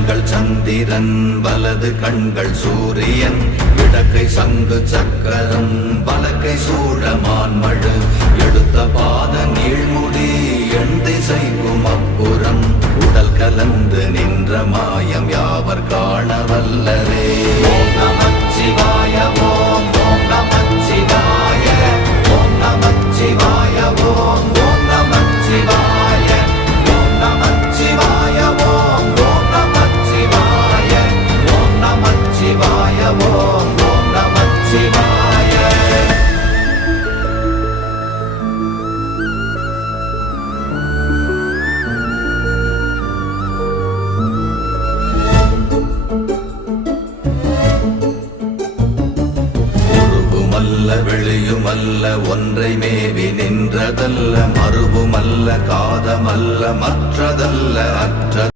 கண்கள் சந்திரன் வலது கண்கள் சூரியன் இடக்கை சங்கு சக்கரம் வலக்கை சூழமான்மழு எடுத்த பாத நீழ்முடி எண் திசைக்கும் அப்புறம் உடல் கலந்து நின்ற மாயம் யாவர் காண வல்லரே. ஓம் நமச்சிவாய ஓம் ஓம் நமச்சிவாய ஓம் நமச்சிவாய ஓம் ஓம் நமச்சிவாய ஓம் நமச்சிவாய ஓம் ஓம் நமச்சிவாய ஓம் நமச்சிவாய ஓம் ஓம் நமச்சிவாய. வெளியுமல்ல ஒன்றை மேவி நின்றதல்ல மறுவுமல்ல காதமல்ல மற்றதல்ல அற்ற